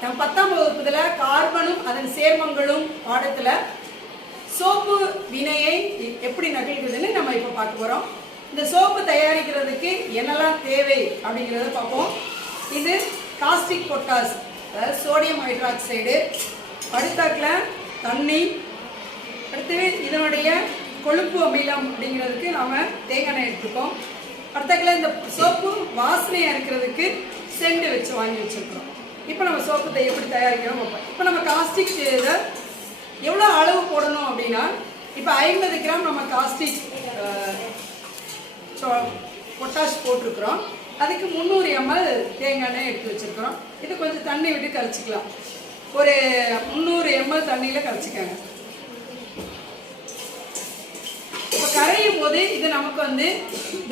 நம்ம பத்தாம் வகுப்புல கார்பனும் அதன் சேர்மங்களும் பாடத்துல சோப்பு வினையை எப்படி நகழ்கிறதுன்னு நம்ம இப்போ பார்க்க போறோம். இந்த சோப்பு தயாரிக்கிறதுக்கு என்னெல்லாம் தேவை அப்படிங்கிறத பார்ப்போம். இது காஸ்டிக் பொட்டாஸ் அதாவது சோடியம் ஹைட்ராக்சைடு அடுத்தாக்கில் தண்ணி அடுத்து இதனுடைய கொழுப்பு அமிலம் அப்படிங்கிறதுக்கு நாம் தேங்காய் எடுத்துக்கோம் அடுத்தாக்கில் இந்த சோப்பு வாசனையாக இருக்கிறதுக்கு செண்டு வச்சு வாங்கி வச்சிருக்கிறோம். இப்போ நம்ம சோப்பத்தை எப்படி தயாரிக்கிறோம் இப்போ நம்ம காஸ்டிக் இதை எவ்வளோ அளவு போடணும் அப்படின்னா இப்போ ஐம்பது கிராம் நம்ம காஸ்டிக் பொட்டாஷ் போட்டிருக்கிறோம். அதுக்கு முந்நூறு எம்எல் தேங்காய் எண்ணெய் எடுத்து வச்சிருக்கிறோம். இது கொஞ்சம் தண்ணி விட்டு கரைச்சிக்கலாம். ஒரு முந்நூறு எம்எல் தண்ணியில் கரைச்சிக்கோங்க. இப்போ கரையும் போது இது நமக்கு வந்து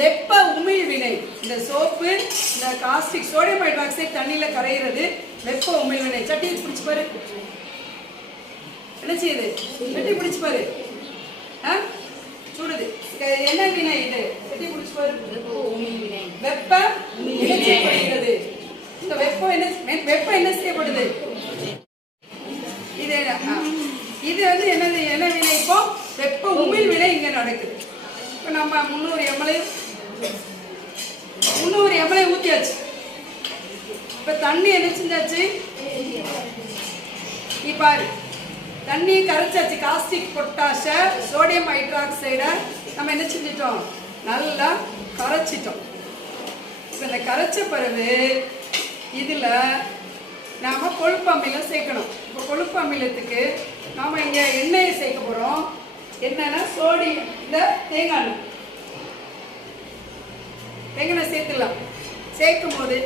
வெப்ப உமிழ் வினை இந்த சோப்பு இந்த காஸ்டிக் சோடியம் ஹைட்ராக்சைடு தண்ணியில் கரையிறது வெப்ப உமிழ் வினை. சட்டி பிடிச்சி பாரு. என்ன செய்யுது? சட்டி பிடிச்சி பாரு. ஆ? சுடுது. என்ன வினை இது? சட்டி பிடிச்சி பாரு. வெப்ப என்ன செய்யப்படுகிறது இந்த வெப்பம் என்ன வெப்பம் என்ன செய்யப்படுது? இது. இது வந்து என்னது? என்ன வினை? இப்போ வெப்ப உமிழ் வினை இங்க நடக்குது. இப்போ நம்ம முந்நூறு எம்எல்ஏ முந்நூறு எம்எல்ஏ ஊற்றியாச்சு இப்போ தண்ணி என்ன செஞ்சாச்சு இப்போ தண்ணி தண்ணியை கரைச்சாச்சு. காஸ்டிக் பொட்டாஷ சோடியம் ஹைட்ராக்சைடை நம்ம என்ன செஞ்சிட்டோம்? நல்லா கரைச்சிட்டோம். இப்போ இந்த கரைச்ச பிறகு இதில் நாம் கொழுப்பு அமிலம் சேர்க்கணும். இப்போ கொழுப்பு அமிலத்துக்கு நாம் இங்கே எண்ணெயை சேர்க்க போகிறோம் என்னன்னா சோடியம் இந்த தேங்காய் எண்ணெய். தேங்காய் சேர்த்துடலாம். சேர்க்கும் போது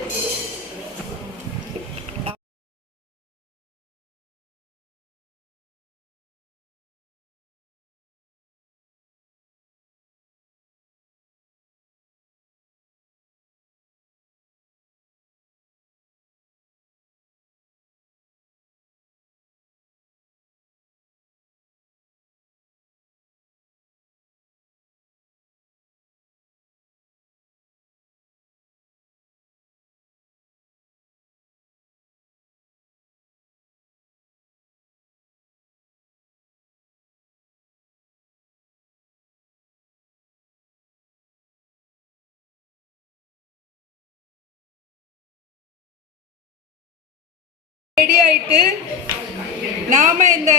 ரெடி ஆயிட்டு நாம இந்த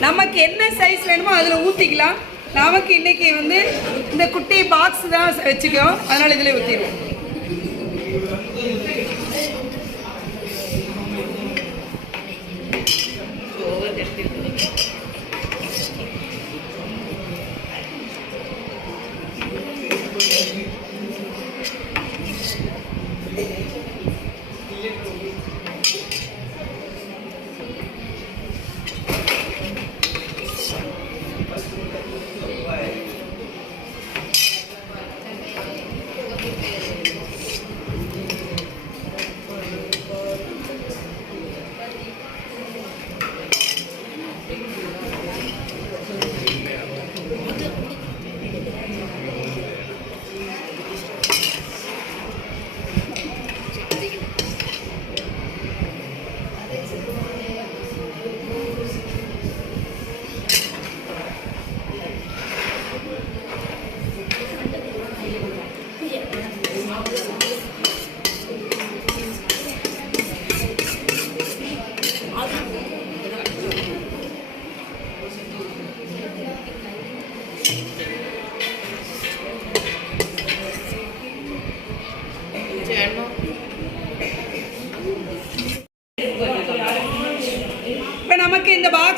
நமக்கு என்ன சைஸ் வேணுமோ அதில் ஊற்றிக்கலாம் நமக்கு இன்னைக்கு வந்து இந்த குட்டி பாக்ஸ் தான் வச்சுக்கிறோம் அதனால இதில் ஊற்றிடுவோம் இப்போ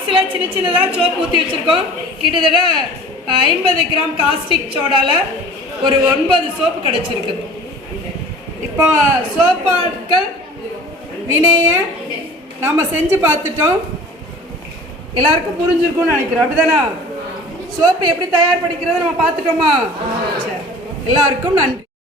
இந்த பாக்ஸில் சின்ன சின்னதாக சோப்பு ஊற்றி வச்சுருக்கோம். கிட்டத்தட்ட ஐம்பது கிராம் காஸ்டிக் சோடாவில் ஒரு ஒன்பது சோப்பு கிடச்சிருக்குது இப்போ சோப்பாட்கள் வினையை நாம் செஞ்சு பார்த்துட்டோம். எல்லாருக்கும் புரிஞ்சிருக்கும்னு நினைக்கிறோம். அப்படிதானா? சோப்பு எப்படி தயார் பண்ணிக்கிறது நம்ம பார்த்துட்டோமா? சரி. எல்லாருக்கும் நன்றி.